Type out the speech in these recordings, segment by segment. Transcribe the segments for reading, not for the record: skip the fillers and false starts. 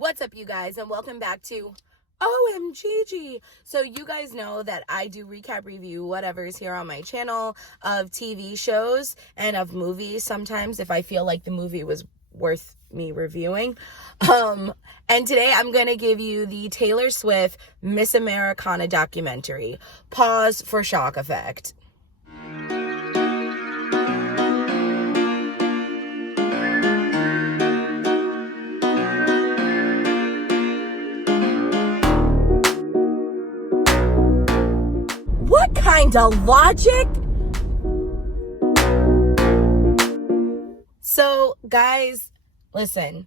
What's up, you guys, and welcome back to OMGG. So you guys know that I do recap, review, whatever's here on my channel of TV shows and of movies sometimes if I feel like the movie was worth me reviewing. And today I'm going to give you the Taylor Swift Miss Americana documentary. Pause for shock effect. What kind of logic? So, guys, listen.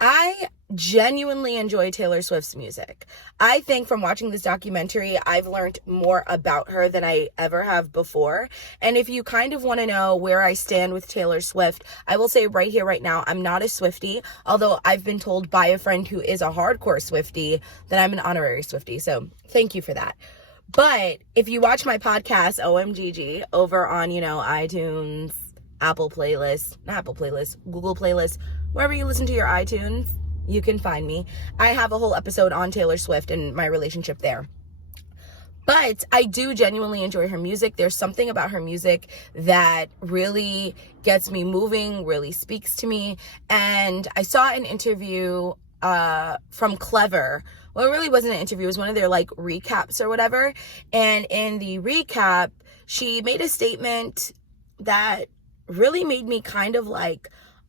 I genuinely enjoy Taylor Swift's music. I think from watching this documentary, I've learned more about her than I ever have before. And if you kind of want to know where I stand with Taylor Swift, I will say right here, right now, I'm not a Swiftie, although I've been told by a friend who is a hardcore Swiftie that I'm an honorary Swiftie. So thank you for that. But if you watch my podcast, OMGG, over on, iTunes, Google Playlist, wherever you listen to your iTunes, you can find me. I have a whole episode on Taylor Swift and my relationship there. But I do genuinely enjoy her music. There's something about her music that really gets me moving, really speaks to me. And I saw an interview from Clever. Well, it really wasn't an interview. It was one of their recaps or whatever. And in the recap, she made a statement that really made me kind of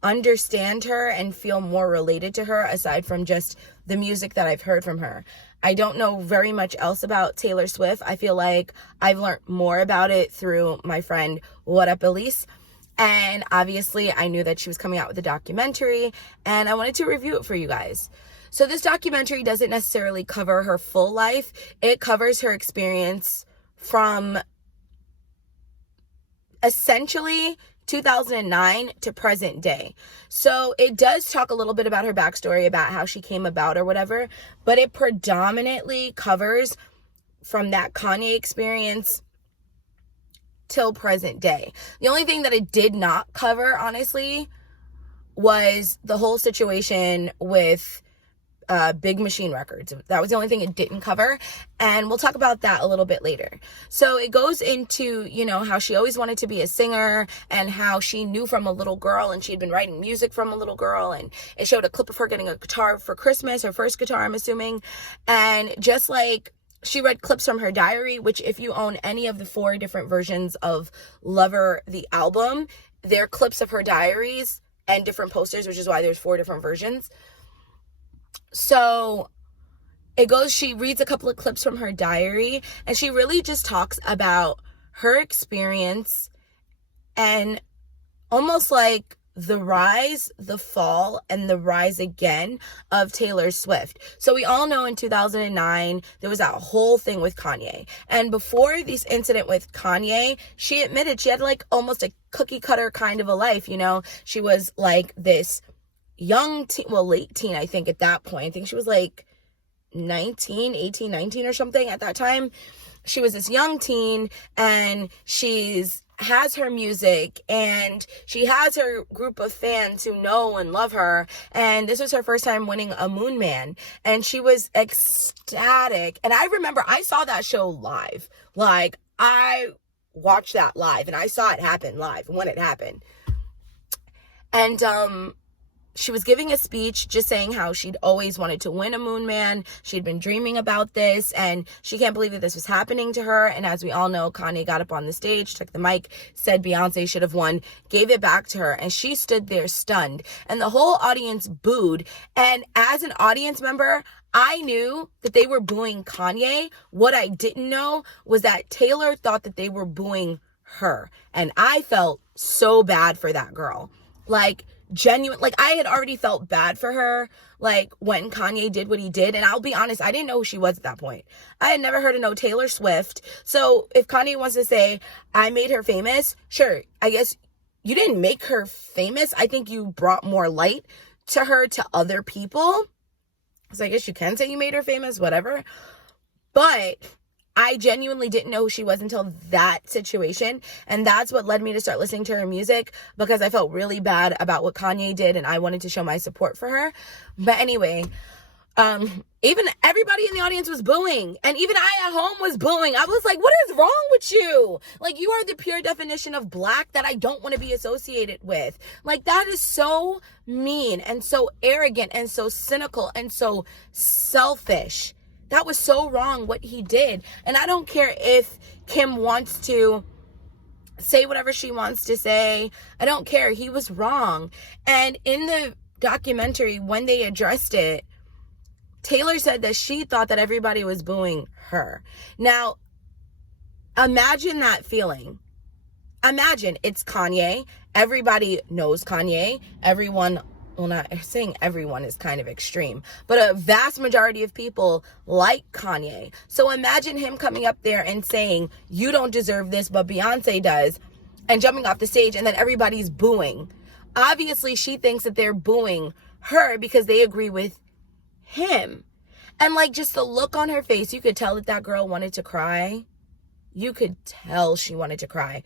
understand her and feel more related to her aside from just the music that I've heard from her. I don't know very much else about Taylor Swift. I feel like I've learned more about it through my friend What Up Elise. And obviously I knew that she was coming out with a documentary and I wanted to review it for you guys. So this documentary doesn't necessarily cover her full life. It covers her experience from essentially 2009 to present day. So it does talk a little bit about her backstory, about how she came about or whatever, but it predominantly covers from that Kanye experience till present day. The only thing that it did not cover, honestly, was the whole situation with Big Machine Records. That was the only thing it didn't cover, and we'll talk about that a little bit later. So it goes into, how she always wanted to be a singer and how she knew from a little girl and she'd been writing music from a little girl, and it showed a clip of her getting a guitar for Christmas, her first guitar, I'm assuming, and just she read clips from her diary, which if you own any of the 4 different versions of Lover, the album, they're clips of her diaries and different posters, which is why there's 4 different versions. So it goes, she reads a couple of clips from her diary and she really just talks about her experience and almost the rise, the fall, and the rise again of Taylor Swift. So we all know in 2009, there was that whole thing with Kanye. And before this incident with Kanye, she admitted she had almost a cookie cutter kind of a life, She was this young teen, late teen, I think at that point. I think she was 18, 19 or something at that time. She was this young teen and has her music and she has her group of fans who know and love her. And this was her first time winning a Moon Man. And she was ecstatic. And I remember I saw that show live. I watched that live and I saw it happen live when it happened. And, she was giving a speech just saying how she'd always wanted to win a Moon Man. She'd been dreaming about this and she can't believe that this was happening to her. And as we all know, Kanye got up on the stage, took the mic, said Beyonce should have won, gave it back to her. And she stood there stunned and the whole audience booed. And as an audience member, I knew that they were booing Kanye. What I didn't know was that Taylor thought that they were booing her. And I felt so bad for that girl. Genuine, I had already felt bad for her, when Kanye did what he did, and I'll be honest, I didn't know who she was at that point. I had never heard of no Taylor Swift, so if Kanye wants to say, I made her famous, sure, I guess you didn't make her famous, I think you brought more light to her to other people, so I guess you can say you made her famous, whatever, but I genuinely didn't know who she was until that situation. And that's what led me to start listening to her music, because I felt really bad about what Kanye did and I wanted to show my support for her. But anyway, even everybody in the audience was booing, and even I at home was booing. I was like, what is wrong with you? Like, you are the pure definition of black that I don't want to be associated with. Like, that is so mean and so arrogant and so cynical and so selfish. That was so wrong what he did. And I don't care if Kim wants to say whatever she wants to say. I don't care. He was wrong. And in the documentary, when they addressed it, Taylor said that she thought that everybody was booing her. Now, imagine that feeling. Imagine it's Kanye. Everybody knows Kanye. Everyone, well, not saying everyone is kind of extreme, but a vast majority of people like Kanye. So imagine him coming up there and saying, you don't deserve this, but Beyonce does, and jumping off the stage, and then everybody's booing. Obviously, she thinks that they're booing her because they agree with him. And like, just the look on her face, you could tell that that girl wanted to cry. You could tell she wanted to cry.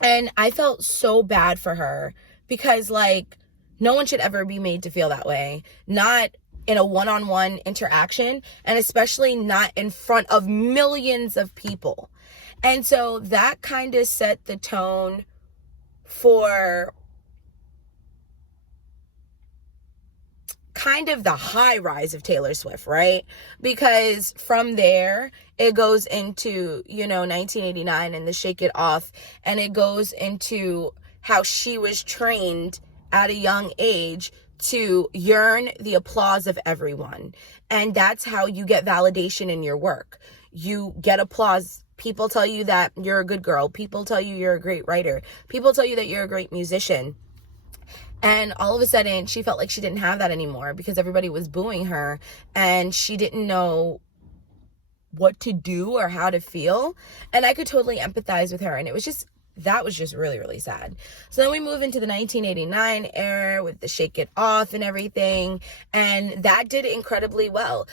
And I felt so bad for her, because like, no one should ever be made to feel that way. Not in a one-on-one interaction, and especially not in front of millions of people. And so that kind of set the tone for kind of the high rise of Taylor Swift, right? Because from there, it goes into, 1989 and the Shake It Off, and it goes into how she was trained at a young age to yearn the applause of everyone. And that's how you get validation in your work. You get applause. People tell you that you're a good girl. People tell you you're a great writer. People tell you that you're a great musician. And all of a sudden, she felt like she didn't have that anymore because everybody was booing her, and she didn't know what to do or how to feel. And I could totally empathize with her. And that was just really, really sad. So then we move into the 1989 era with the Shake It Off and everything. And that did incredibly well.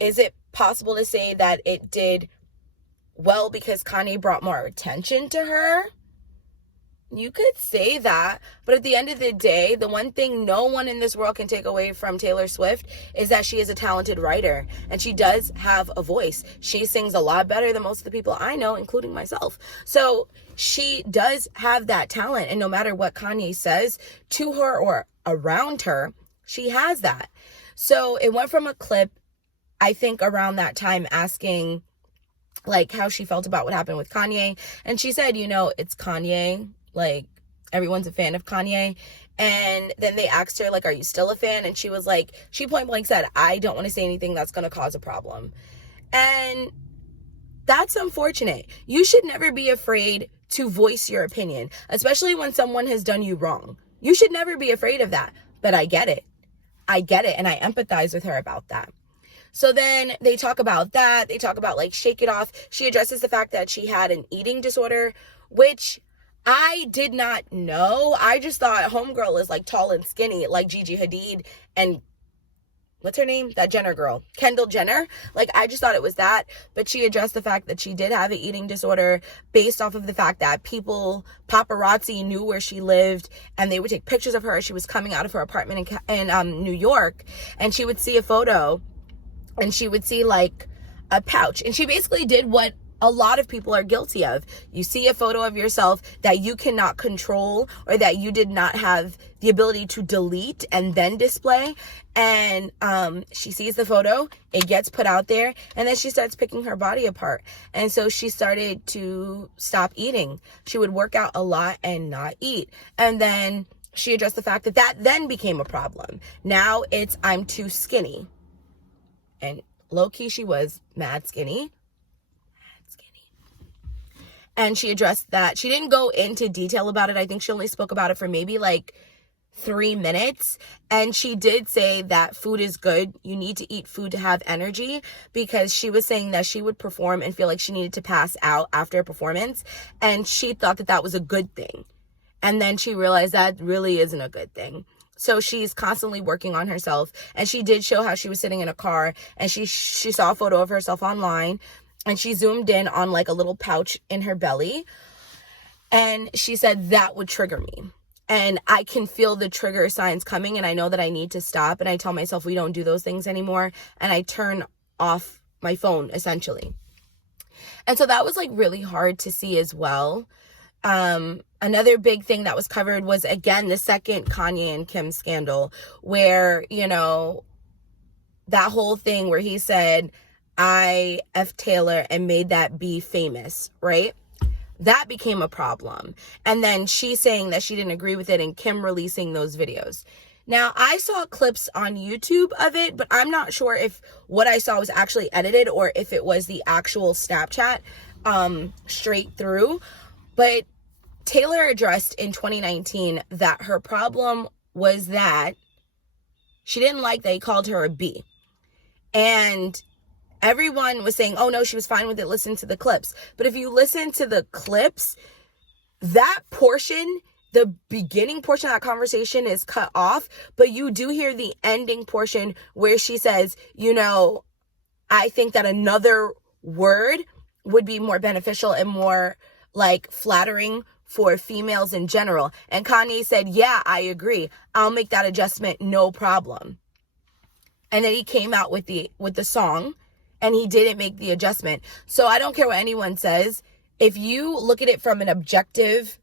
Is it possible to say that it did well because Kanye brought more attention to her? You could say that, but at the end of the day, the one thing no one in this world can take away from Taylor Swift is that she is a talented writer, and she does have a voice. She sings a lot better than most of the people I know, including myself. So she does have that talent, and no matter what Kanye says to her or around her, she has that. So it went from a clip, I think around that time, asking like how she felt about what happened with Kanye, and she said, it's Kanye. Like, everyone's a fan of Kanye. And then they asked her, like, are you still a fan? And she was like, she point blank said, I don't want to say anything that's going to cause a problem. And that's unfortunate. You should never be afraid to voice your opinion, especially when someone has done you wrong. You should never be afraid of that. But I get it. And I empathize with her about that. So then they talk about that. They talk about, like, Shake It Off. She addresses the fact that she had an eating disorder, which I did not know. I just thought homegirl is like tall and skinny, like Gigi Hadid and what's her name? That Jenner girl, Kendall Jenner. Like, I just thought it was that. But she addressed the fact that she did have an eating disorder based off of the fact that paparazzi knew where she lived, and they would take pictures of her as she was coming out of her apartment in New York, and she would see a photo and she would see like a pouch, and she basically did what a lot of people are guilty of. You see a photo of yourself that you cannot control, or that you did not have the ability to delete and then display. And she sees the photo, it gets put out there, and then she starts picking her body apart. And so she started to stop eating. She would work out a lot and not eat. And then she addressed the fact that that then became a problem. Now it's, I'm too skinny. And low-key, she was mad skinny. And she addressed that. She didn't go into detail about it. I think she only spoke about it for maybe like 3 minutes. And she did say that food is good. You need to eat food to have energy, because she was saying that she would perform and feel like she needed to pass out after a performance. And she thought that that was a good thing. And then she realized that really isn't a good thing. So she's constantly working on herself. And she did show how she was sitting in a car, and she saw a photo of herself online. and she zoomed in on like a little pouch in her belly. And she said that would trigger me. And I can feel the trigger signs coming, and I know that I need to stop. And I tell myself we don't do those things anymore. And I turn off my phone, essentially. And so that was like really hard to see as well. Another big thing that was covered was, again, the second Kanye and Kim scandal, where, you know, that whole thing where he said, I F Taylor and made that be famous, right? That became a problem. And then she saying that she didn't agree with it, and Kim releasing those videos. Now, I saw clips on YouTube of it, but I'm not sure if what I saw was actually edited or if it was the actual Snapchat straight through. But Taylor addressed in 2019 that her problem was that she didn't like that he called her a B. And everyone was saying, oh no, she was fine with it, listen to the clips. But if you listen to the clips, that portion, the beginning portion of that conversation is cut off, but you do hear the ending portion where she says, you know, I think that another word would be more beneficial and more like flattering for females in general. And Kanye said, yeah, I agree. I'll make that adjustment, no problem. And then he came out with the song, and he didn't make the adjustment. So I don't care what anyone says. If you look at it from an objective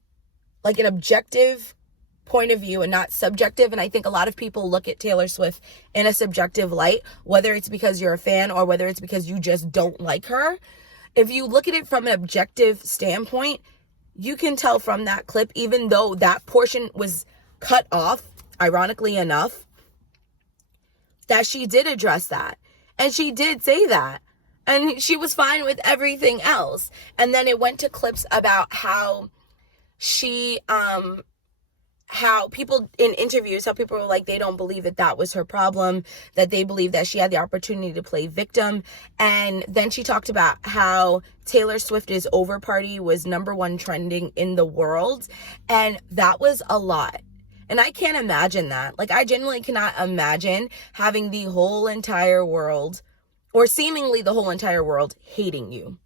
point of view and not subjective, and I think a lot of people look at Taylor Swift in a subjective light, whether it's because you're a fan or whether it's because you just don't like her. If you look at it from an objective standpoint, you can tell from that clip, even though that portion was cut off, ironically enough, that she did address that. And she did say that. And she was fine with everything else. And then it went to clips about how she, how people in interviews, how people were like, they don't believe that that was her problem, that they believe that she had the opportunity to play victim. And then she talked about how Taylor Swift is Over Party was #1 trending in the world. And that was a lot. And I can't imagine that. Like, I genuinely cannot imagine having the whole entire world, or seemingly the whole entire world, hating you.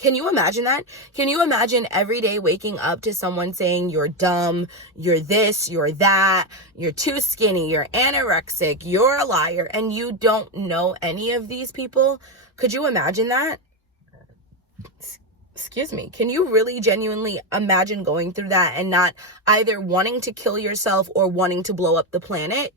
Can you imagine that? Can you imagine every day waking up to someone saying you're dumb, you're this, you're that, you're too skinny, you're anorexic, you're a liar, and you don't know any of these people? Could you imagine that? Excuse me. Can you really genuinely imagine going through that and not either wanting to kill yourself or wanting to blow up the planet?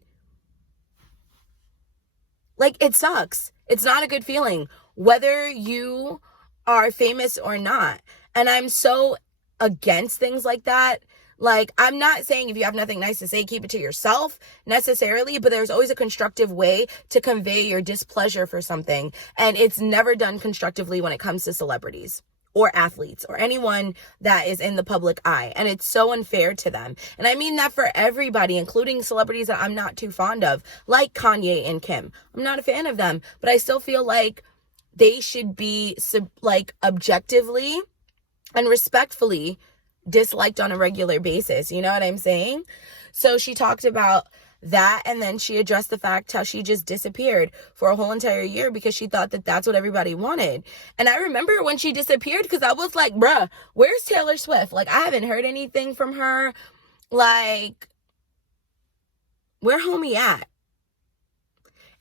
Like, it sucks. It's not a good feeling, whether you are famous or not. And I'm so against things like that. Like, I'm not saying if you have nothing nice to say, keep it to yourself necessarily, but there's always a constructive way to convey your displeasure for something. And it's never done constructively when it comes to celebrities or athletes or anyone that is in the public eye. And it's so unfair to them. And I mean that for everybody, including celebrities that I'm not too fond of, like Kanye and Kim. I'm not a fan of them, but I still feel like they should be objectively and respectfully disliked on a regular basis. You know what I'm saying? So she talked about that, and then she addressed the fact how she just disappeared for a whole entire year because she thought that that's what everybody wanted. And I remember when she disappeared, because I was like, bruh, where's Taylor Swift? Like, I haven't heard anything from her. Like, where homie at?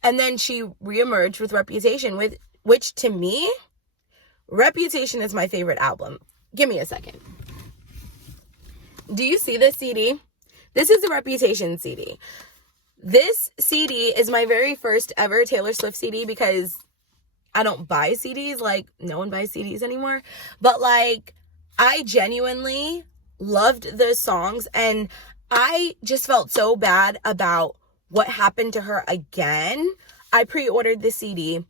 And then she reemerged with Reputation, which to me, Reputation is my favorite album. Give me a second. Do you see this CD? This is the Reputation CD. This CD is my very first ever Taylor Swift CD because I don't buy CDs. Like, no one buys CDs anymore. But, like, I genuinely loved the songs, and I just felt so bad about what happened to her again. I pre-ordered the CD.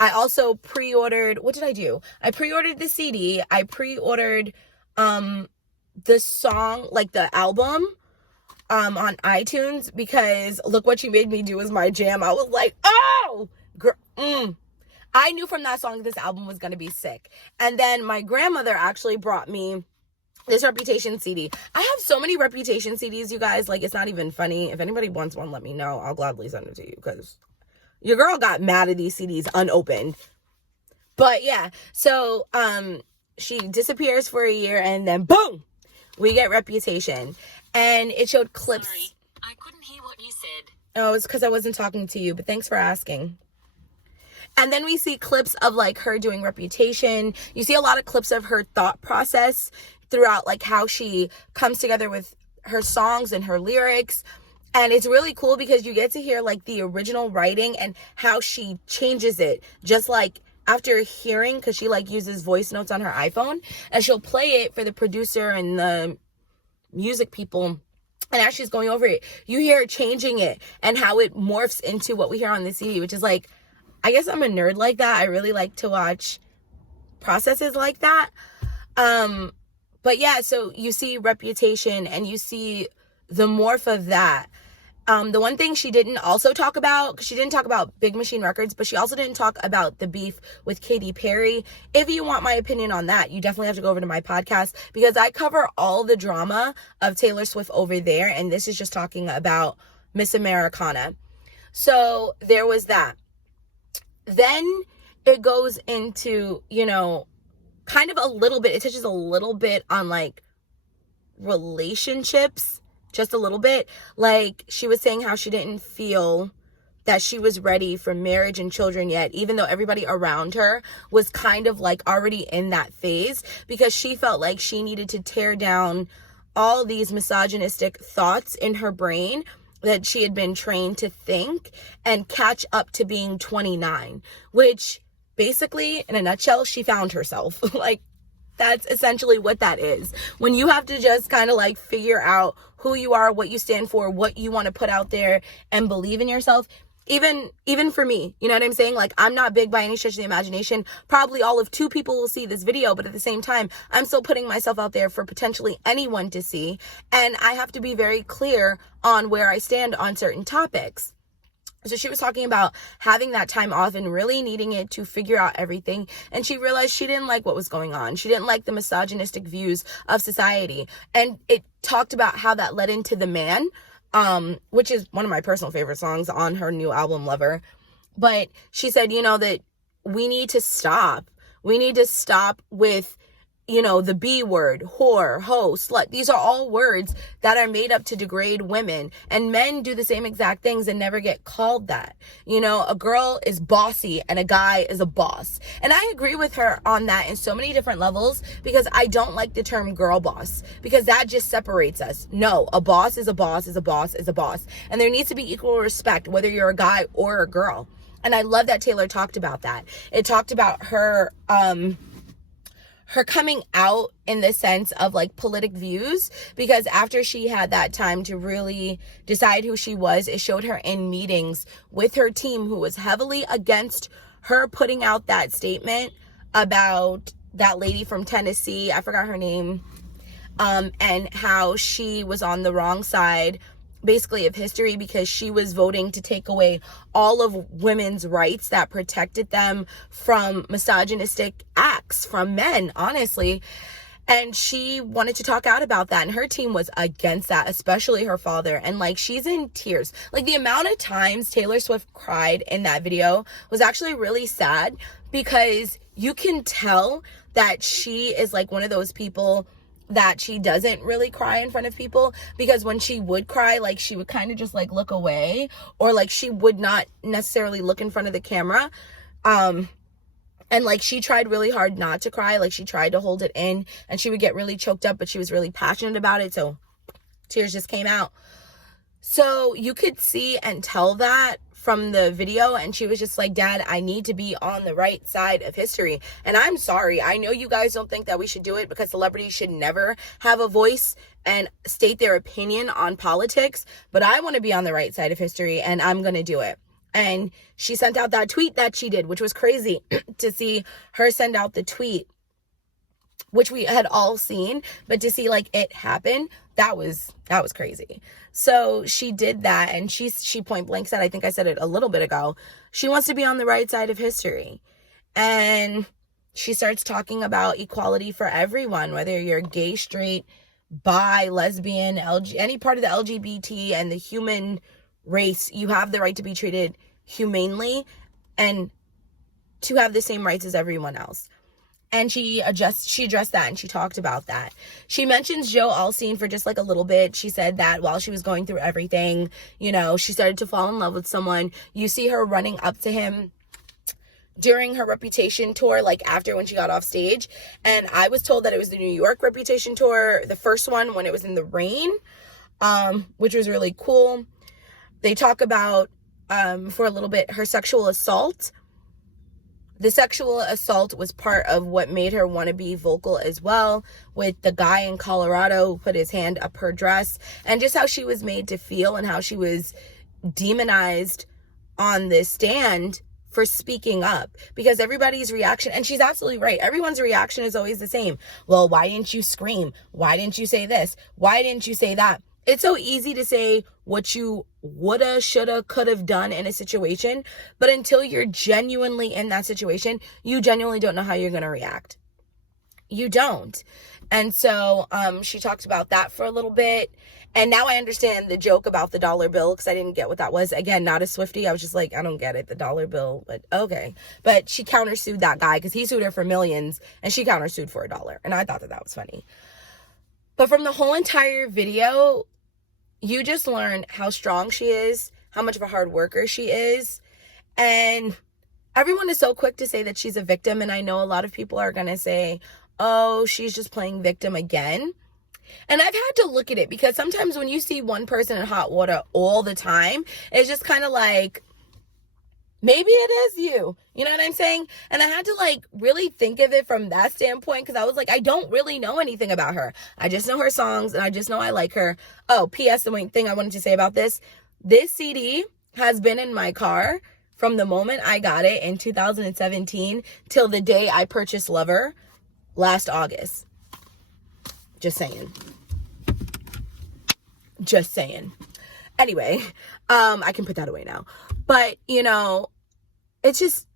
I also pre-ordered, what did I do? I pre-ordered the CD. I pre-ordered the song, like the album, on iTunes, because Look What You Made Me Do is my jam. I was like, oh, I knew from that song this album was going to be sick. And then my grandmother actually brought me this Reputation CD. I have so many Reputation CDs, you guys. Like, it's not even funny. If anybody wants one, let me know. I'll gladly send it to you, because your girl got mad at these CDs unopened. But yeah, so she disappears for a year, and then boom, we get Reputation. And it showed clips. Sorry, I couldn't hear what you said. Oh, it's because I wasn't talking to you, but thanks for asking. And then we see clips of like her doing Reputation. You see a lot of clips of her thought process throughout, like how she comes together with her songs and her lyrics. And it's really cool because you get to hear like the original writing and how she changes it. Just like after hearing, because she like uses voice notes on her iPhone, and she'll play it for the producer and the music people. And as she's going over it, you hear her changing it and how it morphs into what we hear on the CD, which is like, I guess I'm a nerd like that. I really like to watch processes like that. But yeah, so you see Reputation and you see the morph of that. The one thing she didn't also talk about, because she didn't talk about Big Machine Records, but she also didn't talk about the beef with Katy Perry. If you want my opinion on that, you definitely have to go over to my podcast, because I cover all the drama of Taylor Swift over there, and this is just talking about Miss Americana. So there was that. Then it goes into, you know, kind of a little bit, it touches a little bit on like relationships, just a little bit. Like she was saying how she didn't feel that she was ready for marriage and children yet, even though everybody around her was kind of like already in that phase, because she felt like she needed to tear down all these misogynistic thoughts in her brain that she had been trained to think and catch up to being 29, which basically in a nutshell, she found herself. Like that's essentially what that is. When you have to just kind of like figure out who you are, what you stand for, what you want to put out there and believe in yourself. Even for me, you know what I'm saying? Like, I'm not big by any stretch of the imagination. Probably all of 2 people will see this video, but at the same time, I'm still putting myself out there for potentially anyone to see. And I have to be very clear on where I stand on certain topics. So she was talking about having that time off and really needing it to figure out everything. And she realized she didn't like what was going on. She didn't like the misogynistic views of society. And it talked about how that led into The Man, which is one of my personal favorite songs on her new album, Lover. But she said, you know, that we need to stop. We need to stop with, you know, the B word, whore, hoe, slut. These are all words that are made up to degrade women. And men do the same exact things and never get called that. You know, a girl is bossy and a guy is a boss. And I agree with her on that in so many different levels, because I don't like the term girl boss, because that just separates us. No, a boss is a boss is a boss is a boss. And there needs to be equal respect, whether you're a guy or a girl. And I love that Taylor talked about that. It talked about her coming out in the sense of like politic views, because after she had that time to really decide who she was, it showed her in meetings with her team who was heavily against her putting out that statement about that lady from Tennessee, I forgot her name, and how she was on the wrong side basically of history, because she was voting to take away all of women's rights that protected them from misogynistic acts from men, honestly. And she wanted to talk out about that, and her team was against that, especially her father. And like, she's in tears. Like, the amount of times Taylor Swift cried in that video was actually really sad, because you can tell that she is like one of those people that she doesn't really cry in front of people, because when she would cry, like, she would kind of just like look away, or like she would not necessarily look in front of the camera. And like, she tried really hard not to cry. Like, she tried to hold it in, and she would get really choked up, but she was really passionate about it, so tears just came out. So you could see and tell that from the video, and she was just like, Dad, I need to be on the right side of history. And I'm sorry, I know you guys don't think that we should do it, because celebrities should never have a voice and state their opinion on politics, but I want to be on the right side of history, and I'm gonna do it. And she sent out that tweet that she did, which was crazy to see her send out the tweet, which we had all seen, but to see like it happen, that was crazy. So she did that, and she point blank said, I think I said it a little bit ago, she wants to be on the right side of history. And she starts talking about equality for everyone, whether you're gay, straight, bi, lesbian, any part of the LGBT and the human race, you have the right to be treated humanely. And to have the same rights as everyone else. And she addressed that, and she talked about that. She mentions Joe Alsine for just like a little bit. She said that while she was going through everything, she started to fall in love with someone. You see her running up to him during her Reputation tour, like after when she got off stage. And I was told that it was the New York Reputation tour, the first one when it was in the rain, which was really cool. They talk about, for a little bit, her sexual assault. The sexual assault was part of what made her want to be vocal as well, with the guy in Colorado who put his hand up her dress, and just how she was made to feel and how she was demonized on this stand for speaking up. Because everybody's reaction, and she's absolutely right, everyone's reaction is always the same. Well, why didn't you scream? Why didn't you say this? Why didn't you say that? It's so easy to say what you woulda, shoulda, could have done in a situation, but until you're genuinely in that situation, you genuinely don't know how you're going to react. You don't. And so she talked about that for a little bit. And now I understand the joke about the dollar bill, because I didn't get what that was. Again, not a Swiftie. I was just like, I don't get it, the dollar bill, but okay. But she countersued that guy because he sued her for millions and she countersued for $1. And I thought that was funny. But from the whole entire video, you just learn how strong she is, how much of a hard worker she is. And everyone is so quick to say that she's a victim. And I know a lot of people are going to say, oh, she's just playing victim again. And I've had to look at it, because sometimes when you see one person in hot water all the time, it's just kind of like, maybe it is you. You know what I'm saying? And I had to really think of it from that standpoint, because I was like, I don't really know anything about her. I just know her songs and I just know I like her. Oh, P.S. the one thing I wanted to say about this CD has been in my car from the moment I got it in 2017 till the day I purchased Lover last August. Just saying. Anyway, I can put that away now. But, it's just,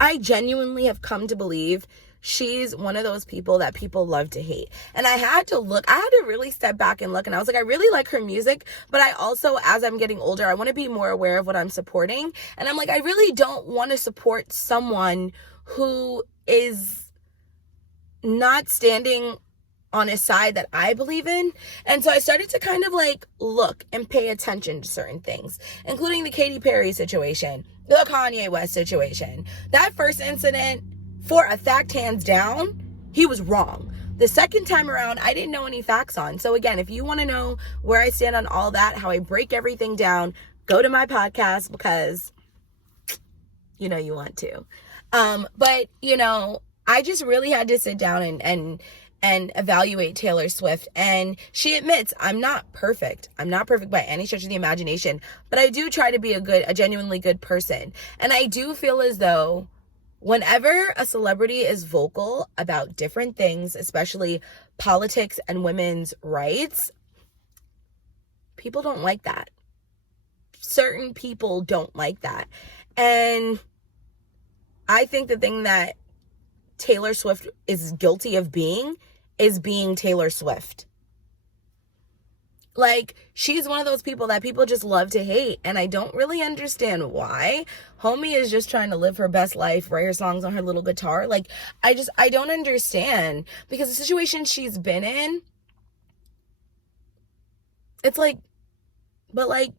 I genuinely have come to believe she's one of those people that people love to hate. And I had to really step back and look, and I was like, I really like her music, but I also, as I'm getting older, I want to be more aware of what I'm supporting. And I'm like, I really don't want to support someone who is not standing on a side that I believe in. And so I started to kind of look and pay attention to certain things, including the Katy Perry situation, the Kanye West situation. That first incident, for a fact, hands down, he was wrong. The second time around, I didn't know any facts on. So again, if you want to know where I stand on all that, how I break everything down, go to my podcast, because you want to. But I just really had to sit down and evaluate Taylor Swift. And she admits, I'm not perfect. I'm not perfect by any stretch of the imagination, but I do try to be a genuinely good person. And I do feel as though whenever a celebrity is vocal about different things, especially politics and women's rights, people don't like that. Certain people don't like that. And I think the thing that Taylor Swift is guilty of being is being Taylor Swift. She's one of those people that people just love to hate, and I don't really understand why. Homie is just trying to live her best life, write her songs on her little guitar. I don't understand, because the situation she's been in, it's but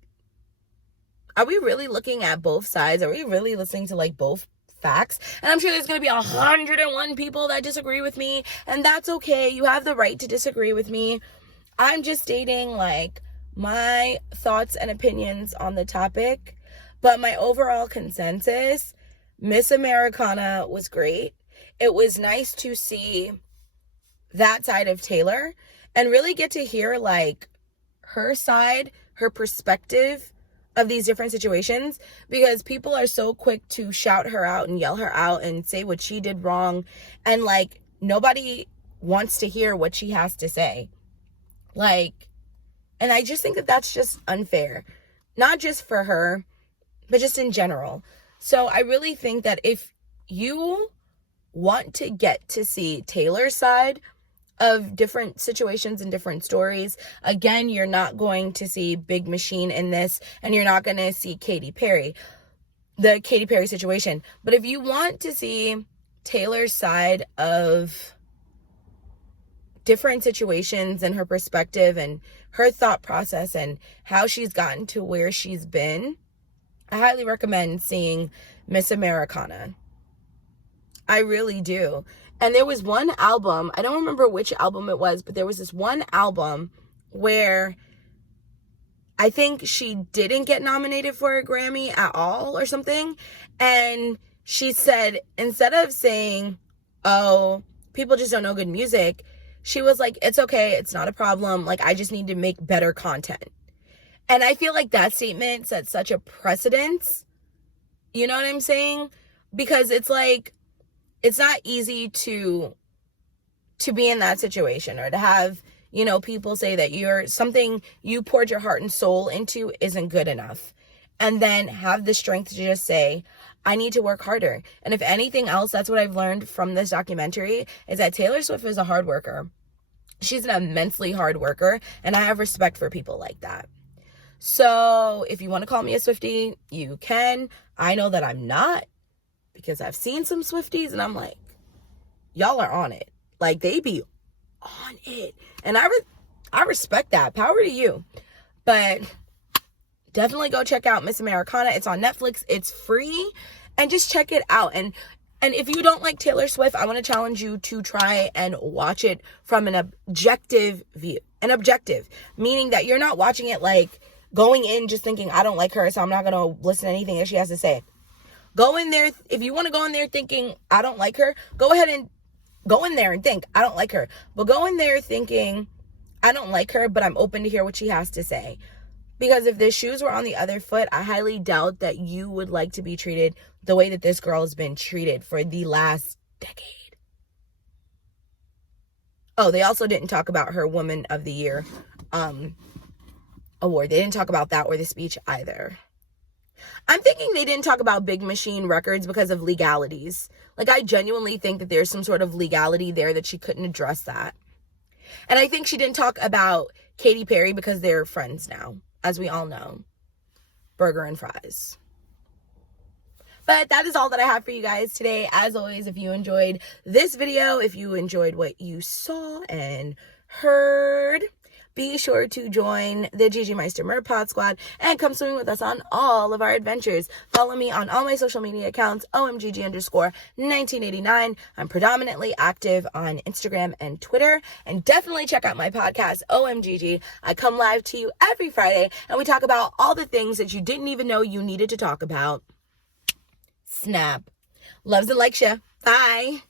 are we really looking at both sides? Are we really listening to both facts? And I'm sure there's going to be 101 people that disagree with me, and that's okay. You have the right to disagree with me. I'm just stating my thoughts and opinions on the topic. But my overall consensus, Miss Americana was great. It was nice to see that side of Taylor and really get to hear her side, her perspective of these different situations, because people are so quick to shout her out and yell her out and say what she did wrong, and nobody wants to hear what she has to say. And I just think that that's just unfair, not just for her, but just in general. So I really think that if you want to get to see Taylor's side of different situations and different stories. Again, you're not going to see Big Machine in this, and you're not going to see Katy Perry, the Katy Perry situation. But if you want to see Taylor's side of different situations and her perspective and her thought process and how she's gotten to where she's been, I highly recommend seeing Miss Americana. I really do. And there was one album, I don't remember which album it was, but there was this one album where I think she didn't get nominated for a Grammy at all or something. And she said, instead of saying, oh, people just don't know good music, she was like, it's okay, it's not a problem. Like, I just need to make better content. And I feel like that statement set such a precedence. You know what I'm saying? Because it's like, it's not easy to be in that situation, or to have, you know, people say that you're something you poured your heart and soul into isn't good enough. And then have the strength to just say, I need to work harder. And if anything else, that's what I've learned from this documentary, is that Taylor Swift is a hard worker. She's an immensely hard worker, and I have respect for people like that. So if you want to call me a Swiftie, you can. I know that I'm not, because I've seen some Swifties and I'm like, y'all are on it. Like, they be on it. And I respect that. Power to you. But definitely go check out Miss Americana. It's on Netflix. It's free. And just check it out. And if you don't like Taylor Swift, I want to challenge you to try and watch it from an objective view. An objective, meaning that you're not watching it like going in just thinking, I don't like her, so I'm not going to listen to anything that she has to say. Go in there. If you want to go in there thinking, I don't like her, go ahead and go in there and think, I don't like her. But go in there thinking, I don't like her, but I'm open to hear what she has to say. Because if the shoes were on the other foot, I highly doubt that you would like to be treated the way that this girl has been treated for the last decade. Oh, they also didn't talk about her Woman of the Year award. They didn't talk about that or the speech either. I'm thinking they didn't talk about Big Machine Records because of legalities. Like, I genuinely think that there's some sort of legality there that she couldn't address that. And I think she didn't talk about Katy Perry because they're friends now, as we all know. Burger and fries. But that is all that I have for you guys today. As always, if you enjoyed this video, if you enjoyed what you saw and heard, be sure to join the Gigi Meister Mer Pod Squad and come swimming with us on all of our adventures. Follow me on all my social media accounts, OMGG_1989. I'm predominantly active on Instagram and Twitter. And definitely check out my podcast, OMGG. I come live to you every Friday, and we talk about all the things that you didn't even know you needed to talk about. Snap. Loves and likes ya. Bye.